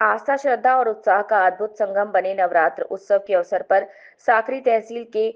आस्था, श्रद्धा और उत्साह का अद्भुत संगम बने नवरात्र उत्सव के अवसर पर साकरी तहसील के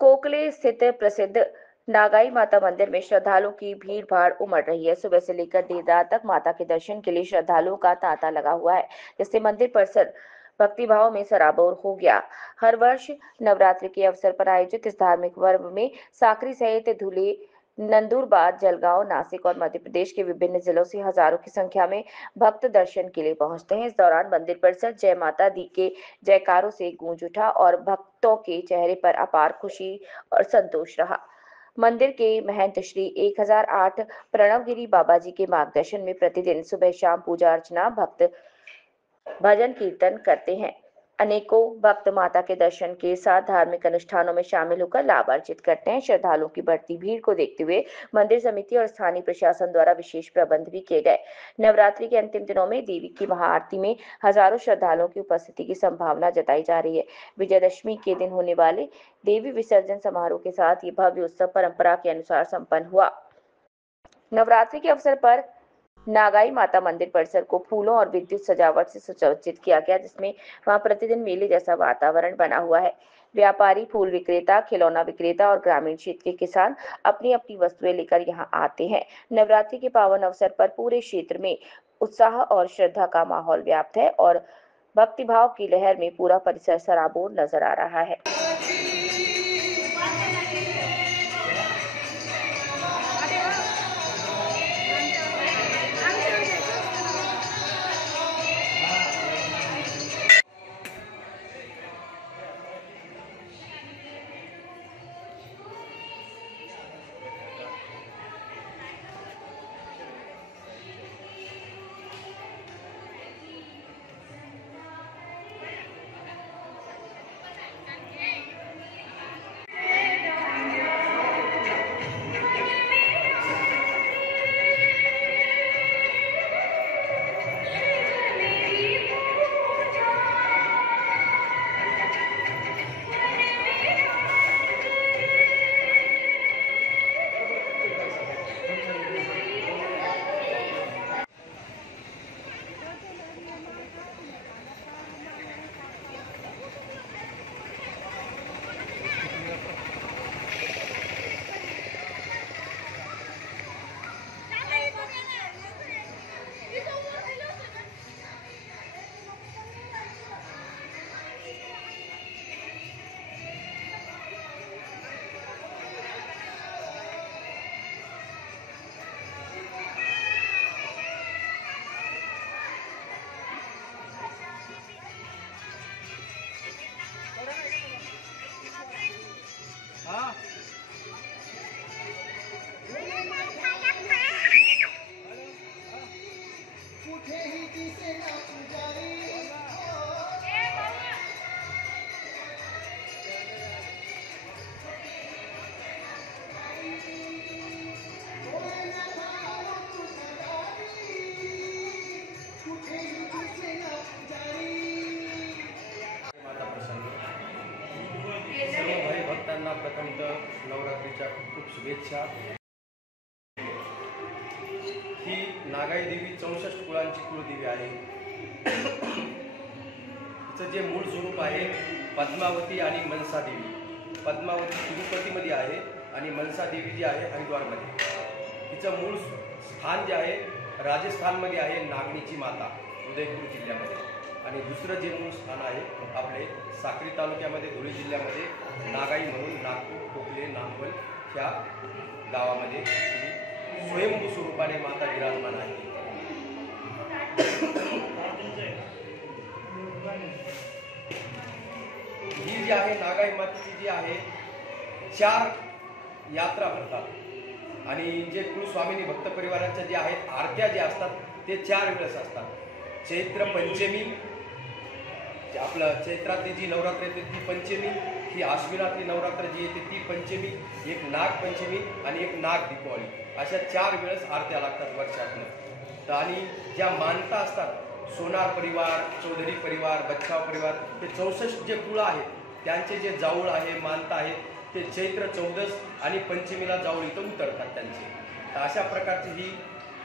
कोकले स्थित प्रसिद्ध नागाई माता मंदिर में श्रद्धालुओं की भीड़ भाड़ उमड़ रही है। सुबह से लेकर देर रात तक माता के दर्शन के लिए श्रद्धालुओं का तांता लगा हुआ है, जिससे मंदिर परिसर भक्तिभाव में सराबोर हो गया। हर वर्ष नवरात्रि के अवसर पर आयोजित इस धार्मिक पर्व में साकरी सहित धुले, नंदुरबार, जलगांव, नासिक और मध्य प्रदेश के विभिन्न जिलों से हजारों की संख्या में भक्त दर्शन के लिए पहुंचते हैं। इस दौरान मंदिर परिसर जय माता दी के जयकारों से गूंज उठा और भक्तों के चेहरे पर अपार खुशी और संतोष रहा। मंदिर के महंत श्री 1008 प्रणवगिरी बाबा जी के मार्गदर्शन में प्रतिदिन सुबह शाम पूजा अर्चना, भक्त भजन कीर्तन करते हैं। अनेकों भक्त माता के दर्शन के साथ धार्मिक अनुष्ठानों में शामिल होकर लाभ अर्जित करते हैं। श्रद्धालुओं की बढ़ती भीड़ को देखते हुए मंदिर समिति और स्थानीय प्रशासन द्वारा विशेष प्रबंध भी किए गए। नवरात्रि के अंतिम दिनों में देवी की महाआरती में हजारों श्रद्धालुओं की उपस्थिति की संभावना जताई जा रही है। विजयदशमी के दिन होने वाले देवी विसर्जन समारोह के साथ ये भव्य उत्सव परंपरा के अनुसार संपन्न हुआ। नवरात्रि के अवसर पर नागाई माता मंदिर परिसर को फूलों और विद्युत सजावट से सुसज्जित किया गया, जिसमें वहां प्रतिदिन मेले जैसा वातावरण बना हुआ है। व्यापारी, फूल विक्रेता, खिलौना विक्रेता और ग्रामीण क्षेत्र के किसान अपनी अपनी वस्तुएं लेकर यहां आते हैं। नवरात्रि के पावन अवसर पर पूरे क्षेत्र में उत्साह और श्रद्धा का माहौल व्याप्त है और भक्तिभाव की लहर में पूरा परिसर सराबोर नजर आ रहा है। प्रथमतः नवरात्रीच्या खूप शुभेच्छा। ही नागाई देवी 64 कुळांची कुळदेवी आहे। तिचं जे मूळ स्वरूप आहे पद्मावती आणि मनसा देवी। पद्मावती तिरुपतीमध्ये आहे आणि मनसा देवी जी आहे हरिद्वारमध्ये। तिचं मूळ स्थान जे आहे राजस्थानमध्ये आहे, नागणीची माता उदयपूर जिल्ह्यामध्ये। आणि दुसरं जे मूळ स्थान आहे आपले साक्री तालुक्यामध्ये धुळे जिल्ह्यामध्ये नागाई म्हणून नागपूर, कोकले, नांगवल ह्या गावामध्ये स्वयंभू स्वरूपाने माता विराजमान आहे। ही जी आहे नागाई मातेची जी आहे 4 यात्रा भरतात आणि जे कुलस्वामिनी भक्त परिवाराच्या जे आहेत आरत्या जे असतात ते 4 वेळेस असतात। चैत्र पंचमी, आपलं चैत्रातली जी नवरात्र येते ती पंचमी, ही आश्विनातली नवरात्र जी येते ती पंचमी, एक नाग पंचमी आणि एक नाग दीपावली, अशा 4 वेळेस आरत्या लागतात वर्षातनं। आणि ज्या मानता असतात सोनार परिवार, चौधरी परिवार, बच्छाव परिवार, ते 64 जे कुळ आहेत त्यांचे जे जाऊळ आहे, मानता आहे ते चैत्र 14 आणि पंचमीला जाऊळ इथं उतरतात त्यांचे। तर अशा प्रकारची ही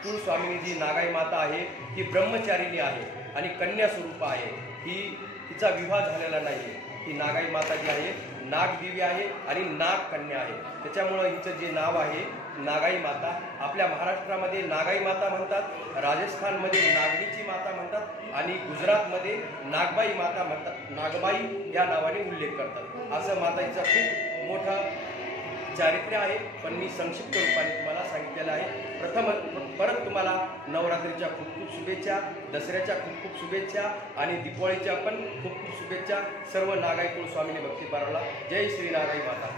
कुलस्वामिनी जी नागाई माता आहे ही ब्रह्मचारिणी आहे आणि कन्या स्वरूप आहे. हिचा विवाह झालेला नाही. ही नागाई माता जी आहे नागदेवी आहे आणि नाग कन्या आहे. त्याच्यामुळं हिचं जे नाव आहे नागाई माता. आपल्या महाराष्ट्रामध्ये नागाई माता म्हणतात, राजस्थानमध्ये नागनीची माता म्हणतात आणि गुजरातमध्ये नागबाई माता म्हणतात. नागबाई या नावाने उल्लेख करतात. असं माताईचा खूप मोठा चारित्र्य आहे, पण मी संक्षिप्त रूपाने तुम्हाला सांगितलेलं आहे. परत तुम्हाला नवरात्रीच्या खूप खूप शुभेच्छा, दसऱ्याच्या खूप खूप शुभेच्छा आणि दीपावळीच्या पण खूप खूप शुभेच्छा. सर्व नागाई कुलस्वामिनी भक्ती पाराला. जय श्री नागाई माता.